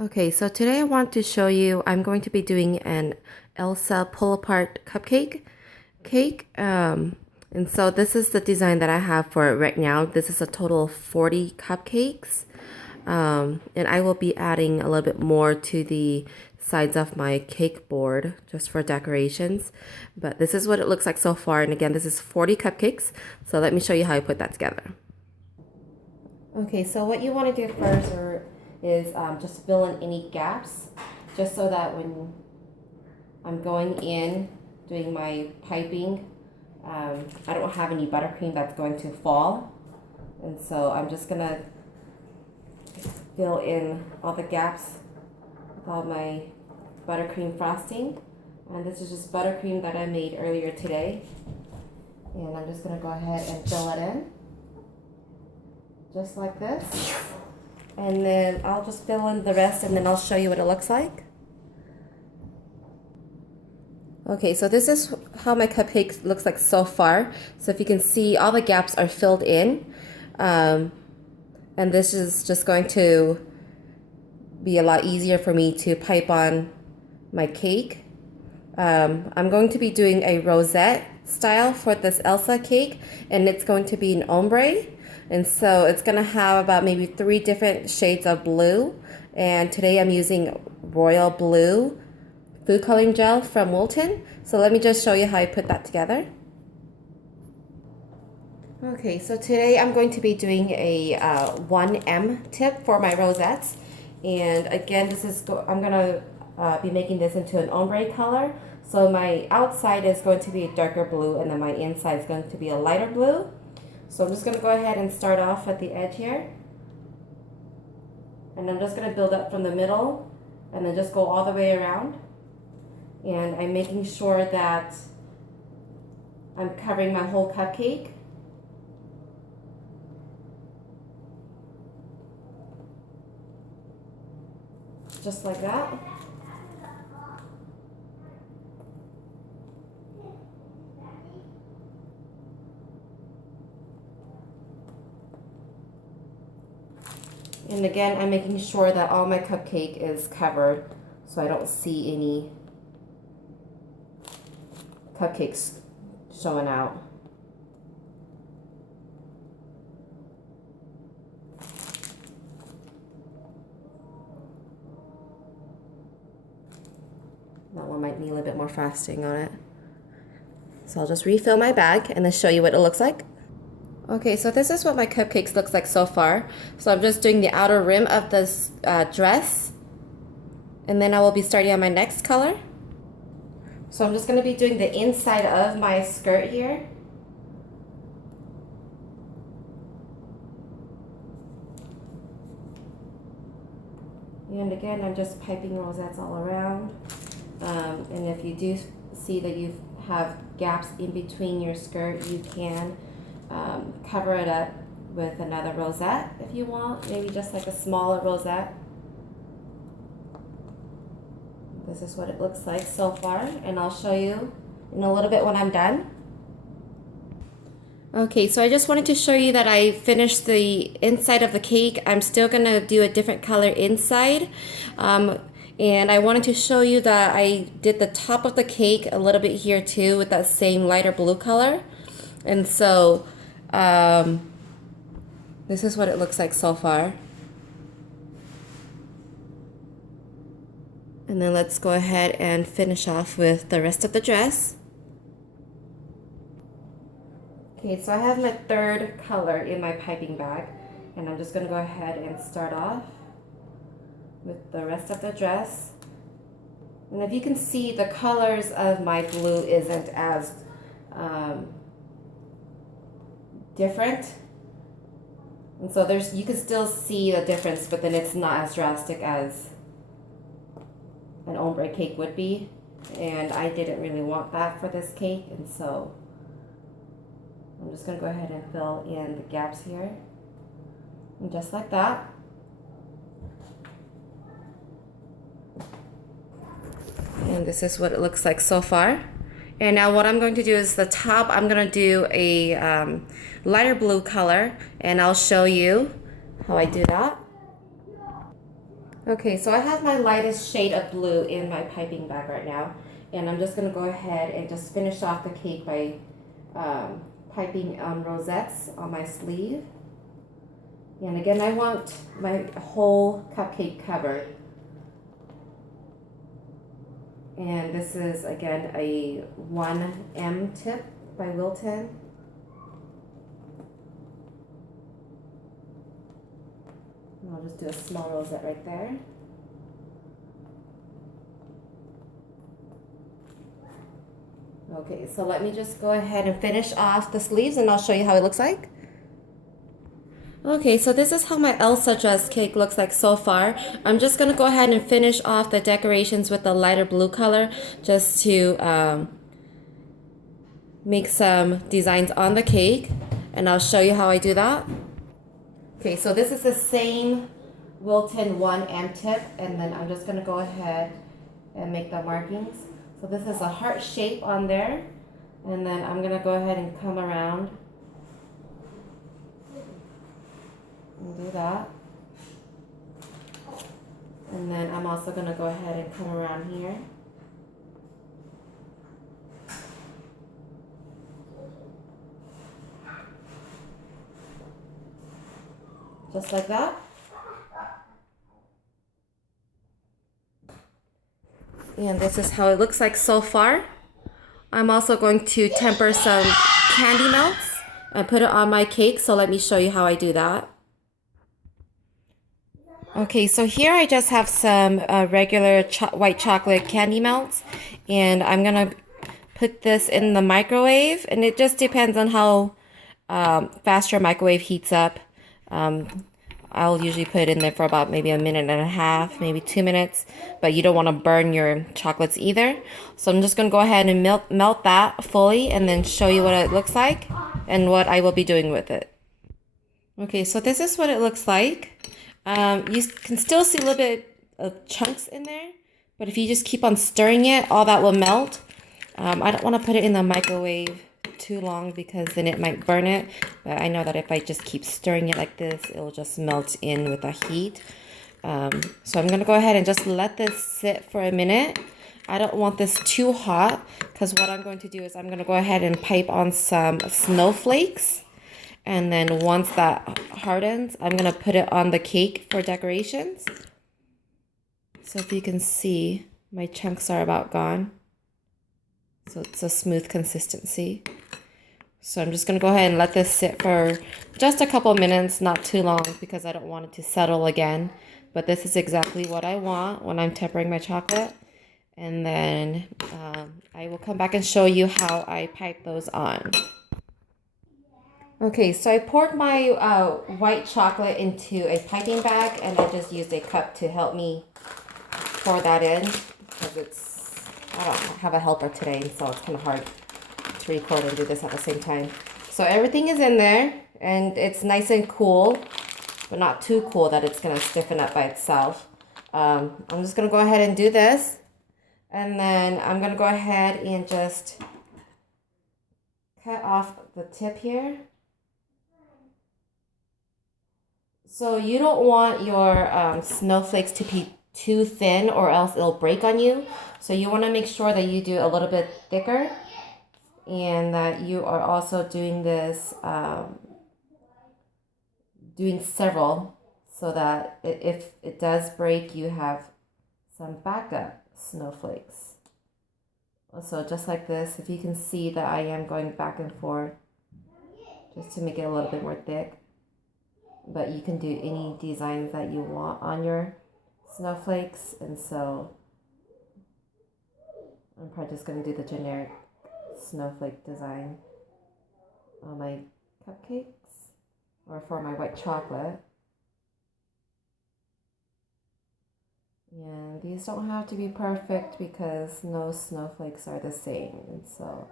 Okay, so today I want to show you, I'm going to be doing an Elsa pull-apart cupcake cake. And so this is the design that I have for it right now. This is a total of 40 cupcakes. And I will be adding a little bit more to the sides of my cake board just for decorations. But this is what it looks like so far. And again, this is 40 cupcakes. So let me show you how I put that together. Okay, so what you want to do first is just fill in any gaps, just so that when I'm going in doing my piping, I don't have any buttercream that's going to fall. And so I'm just gonna fill in all the gaps with all my buttercream frosting. And this is just buttercream that I made earlier today. And I'm just gonna go ahead and fill it in, just like this. And then I'll just fill in the rest and then I'll show you what it looks like. Okay, so this is how my cupcake looks like so far. So if you can see, all the gaps are filled in. And this is just going to be a lot easier for me to pipe on my cake. I'm going to be doing a rosette style for this Elsa cake, and it's going to be an ombre. And so it's going to have about maybe 3 different shades of blue. And today I'm using royal blue food coloring gel from Wilton. So let me just show you how I put that together. Okay, so today I'm going to be doing a 1M tip for my rosettes. And again, I'm going to be making this into an ombre color. So my outside is going to be a darker blue, and then my inside is going to be a lighter blue. So I'm just going to go ahead and start off at the edge here. And I'm just going to build up from the middle and then just go all the way around. And I'm making sure that I'm covering my whole cupcake. Just like that. And again, I'm making sure that all my cupcake is covered so I don't see any cupcakes showing out. That one might need a little bit more frosting on it. So I'll just refill my bag and then show you what it looks like. Okay, so this is what my cupcakes looks like so far. So I'm just doing the outer rim of this dress. And then I will be starting on my next color. So I'm just going to be doing the inside of my skirt here. And again, I'm just piping rosettes all around. And if you do see that you have gaps in between your skirt, you can cover it up with another rosette if you want, maybe just like a smaller rosette. This is what it looks like so far, and I'll show you in a little bit when I'm done. Okay, so I just wanted to show you that I finished the inside of the cake. I'm still gonna do a different color inside. And I wanted to show you that I did the top of the cake a little bit here too with that same lighter blue color. And so this is what it looks like so far. And then let's go ahead and finish off with the rest of the dress. Okay, so I have my third color in my piping bag, and I'm just gonna go ahead and start off with the rest of the dress. And if you can see, the colors of my blue isn't as different. And so you can still see the difference, but then it's not as drastic as an ombre cake would be. And I didn't really want that for this cake, and so I'm just gonna go ahead and fill in the gaps here. And just like that. And this is what it looks like so far. And now what I'm going to do is the top, I'm gonna do a lighter blue color, and I'll show you how I do that. Okay, so I have my lightest shade of blue in my piping bag right now, and I'm just gonna go ahead and just finish off the cake by piping rosettes on my sleeve. And again, I want my whole cupcake covered. And this is again a 1M tip by Wilton. And I'll just do a small rosette right there. Okay, so let me just go ahead and finish off the sleeves and I'll show you how it looks like. Okay, so this is how my Elsa dress cake looks like so far. I'm just gonna go ahead and finish off the decorations with the lighter blue color just to make some designs on the cake, and I'll show you how I do that. Okay, so this is the same Wilton 1M tip, and then I'm just gonna go ahead and make the markings. So this is a heart shape on there, and then I'm gonna go ahead and come around and do that. And then I'm also gonna go ahead and come around here. Just like that. And this is how it looks like so far. I'm also going to temper some candy melts and put it on my cake, so let me show you how I do that. Okay, so here I just have some regular white chocolate candy melts, and I'm gonna put this in the microwave, and it just depends on how fast your microwave heats up. I'll usually put it in there for about maybe a minute and a half, maybe 2 minutes, but you don't want to burn your chocolates either. So I'm just going to go ahead and melt that fully and then show you what it looks like and what I will be doing with it. Okay, so this is what it looks like. You can still see a little bit of chunks in there, but if you just keep on stirring it, all that will melt. I don't want to put it in the microwave too long because then it might burn it, but I know that if I just keep stirring it like this, it will just melt in with the heat. So I'm gonna go ahead and just let this sit for a minute. I don't want this too hot because what I'm going to do is I'm gonna go ahead and pipe on some snowflakes, and then once that hardens, I'm gonna put it on the cake for decorations. So if you can see, my chunks are about gone. So it's a smooth consistency. So I'm just going to go ahead and let this sit for just a couple minutes, not too long, because I don't want it to settle again. But this is exactly what I want when I'm tempering my chocolate. And then I will come back and show you how I pipe those on. Okay, so I poured my white chocolate into a piping bag, and I just used a cup to help me pour that in because I don't have a helper today, so it's kind of hard to record and do this at the same time. So everything is in there, and it's nice and cool, but not too cool that it's gonna stiffen up by itself. I'm just gonna go ahead and do this, and then I'm gonna go ahead and just cut off the tip here. So you don't want your snowflakes to be too thin or else it'll break on you. So you want to make sure that you do a little bit thicker, and that you are also doing this, doing several, so that if it does break, you have some backup snowflakes. So just like this, if you can see that I am going back and forth just to make it a little bit more thick. But you can do any designs that you want on your snowflakes, and so I'm probably just going to do the generic snowflake design on my cupcakes or for my white chocolate. And these don't have to be perfect because no snowflakes are the same, and so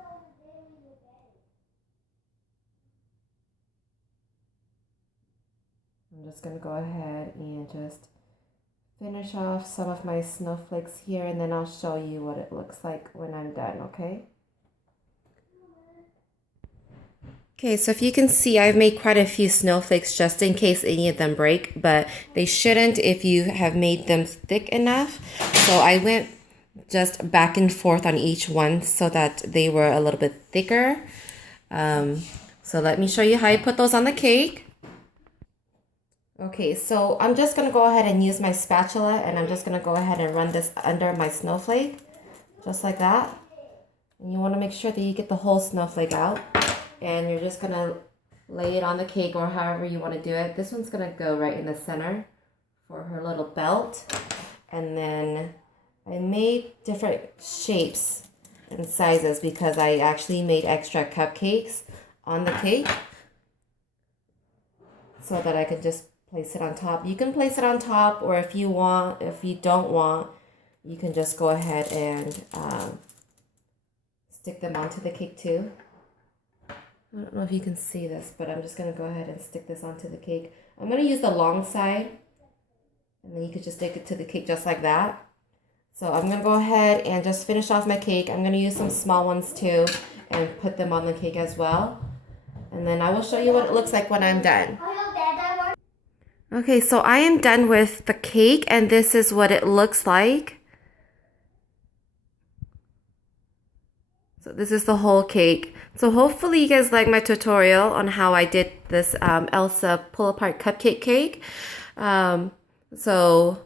I'm just going to go ahead and just finish off some of my snowflakes here, and then I'll show you what it looks like when I'm done, okay? Okay, so if you can see, I've made quite a few snowflakes just in case any of them break, but they shouldn't if you have made them thick enough. So I went just back and forth on each one so that they were a little bit thicker. So let me show you how you put those on the cake. Okay, so I'm just gonna go ahead and use my spatula, and I'm just gonna go ahead and run this under my snowflake, just like that. And you wanna make sure that you get the whole snowflake out. And you're just gonna lay it on the cake or however you wanna do it. This one's gonna go right in the center for her little belt. And then I made different shapes and sizes because I actually made extra cupcakes on the cake so that I could just place it on top. You can place it on top, or if you don't want, you can just go ahead and stick them onto the cake too. I don't know if you can see this, but I'm just going to go ahead and stick this onto the cake. I'm going to use the long side, and then you could just stick it to the cake just like that. So I'm going to go ahead and just finish off my cake. I'm going to use some small ones too and put them on the cake as well. And then I will show you what it looks like when I'm done. Okay, so I am done with the cake, and this is what it looks like. So this is the whole cake. So hopefully you guys like my tutorial on how I did this Elsa pull-apart cupcake cake. So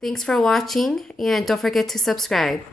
thanks for watching, and don't forget to subscribe.